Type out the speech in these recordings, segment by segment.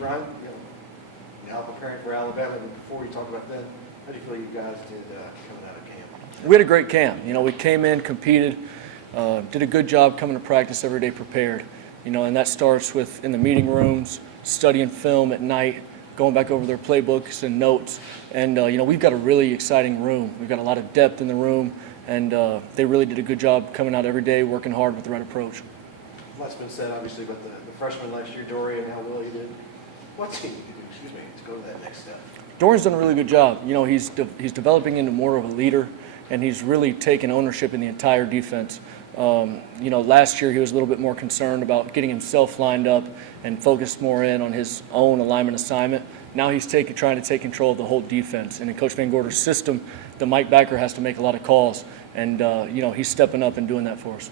Ryan, now preparing for Alabama, and before we talk about that, how do you feel you guys did coming out of camp? We had a great camp. We came in, competed, did a good job coming to practice every day prepared. And that starts with in the meeting rooms, studying film at night, going back over their playbooks and notes. And, we've got a really exciting room. We've got a lot of depth in the room, and they really did a good job coming out every day, working hard with the right approach. What's been said, obviously, about the freshman last year, Dorian, and how well he did. What's he need to do, to go to that next step? Dorian's done a really good job. He's developing into more of a leader, and he's really taken ownership in the entire defense. Last year he was a little bit more concerned about getting himself lined up and focused more in on his own alignment assignment. Now he's trying to take control of the whole defense. And in Coach Van Gorder's system, the Mike backer has to make a lot of calls, and he's stepping up and doing that for us.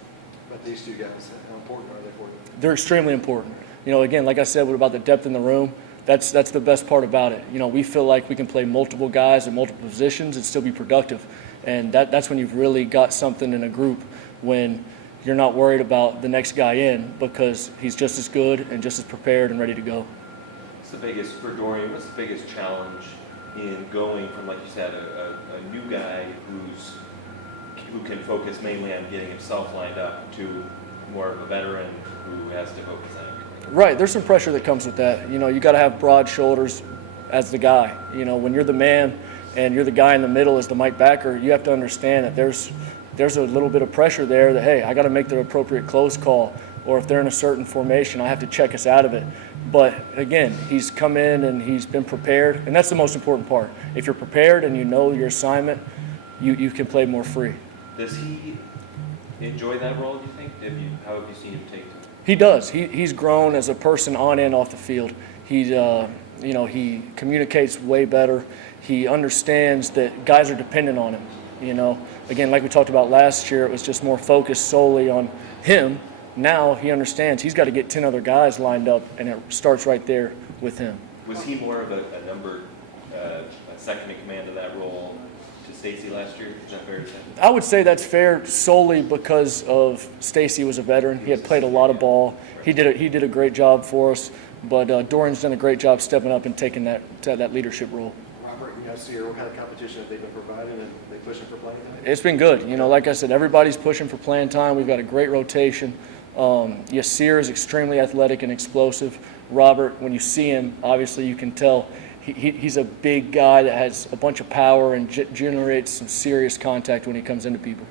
But these two guys, how important are they for you? They're extremely important. Again, like I said, about the depth in the room, that's the best part about it. We feel like we can play multiple guys at multiple positions and still be productive. And that's when you've really got something in a group, when you're not worried about the next guy in, because he's just as good and just as prepared and ready to go. For Dorian, what's the biggest challenge in going from, like you said, a new guy who can focus mainly on getting himself lined up to more of a veteran who has to focus on everything? Right, there's some pressure that comes with that. You got to have broad shoulders as the guy. When you're the man and you're the guy in the middle as the Mike backer, you have to understand that there's a little bit of pressure there that, hey, I got to make the appropriate close call, or if they're in a certain formation, I have to check us out of it. But again, he's come in and he's been prepared, and that's the most important part. If you're prepared and you know your assignment, you can play more free. Does he enjoy that role, do you think? How have you seen him take to it? He does. He's grown as a person on and off the field. He communicates way better. He understands that guys are dependent on him. Again, like we talked about last year, it was just more focused solely on him. Now he understands he's got to get 10 other guys lined up, and it starts right there with him. Was he more of a second in command of that role to Stacy last year? Is that fair to say? I would say that's fair solely because of Stacy was a veteran. He had played a lot of ball. He did a great job for us, but Dorian's done a great job stepping up and taking that leadership role. Robert, Sierra, what kind of competition have they been providing, and they pushing for playing time? It's been good. Like I said, everybody's pushing for playing time. We've got a great rotation. Yasir is extremely athletic and explosive. Robert, when you see him, obviously you can tell he's a big guy that has a bunch of power and generates some serious contact when he comes into people.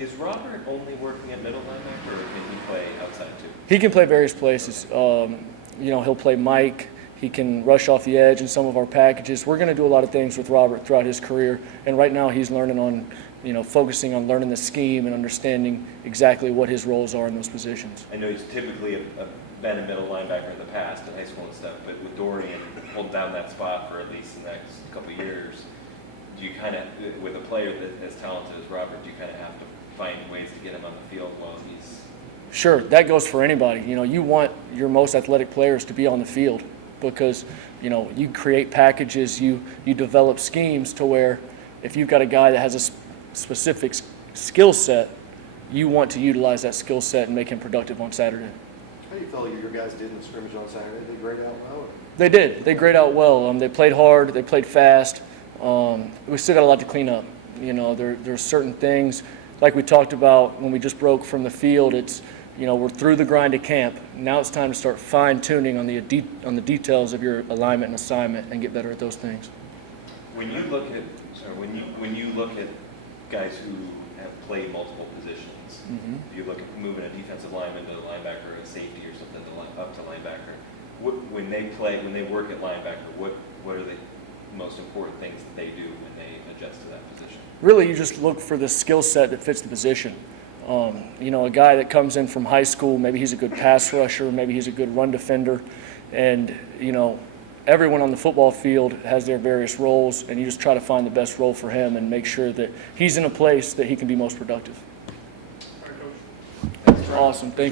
Is Robert only working at middle linebacker, or can he play outside too? He can play various places. He'll play Mike. He can rush off the edge in some of our packages. We're going to do a lot of things with Robert throughout his career, and right now he's learning on, focusing on learning the scheme and understanding exactly what his roles are in those positions. I know he's typically been a middle linebacker in the past in high school and stuff, but with Dorian holding down that spot for at least the next couple of years, do you kind of, with a player as talented as Robert, do you kind of have to find ways to get him on the field while he's... Sure, that goes for anybody. You want your most athletic players to be on the field, because you create packages, you develop schemes to where if you've got a guy that has a specific skill set, you want to utilize that skill set and make him productive on Saturday. How do you feel your guys did in the scrimmage on Saturday? Did they grade out well? They did. They grade out well. They played hard. They played fast. We still got a lot to clean up. There's certain things, like we talked about when we just broke from the field. It's we're through the grind of camp. Now it's time to start fine-tuning on the details of your alignment and assignment and get better at those things. When you look at guys who have played multiple positions, do you look at moving a defensive lineman to a linebacker, a safety, or something up to linebacker? When they work at linebacker, what are the most important things that they do when they adjust to that position? Really, you just look for the skill set that fits the position. A guy that comes in from high school, maybe he's a good pass rusher, maybe he's a good run defender, and everyone on the football field has their various roles, and you just try to find the best role for him and make sure that he's in a place that he can be most productive. Awesome. Thank you.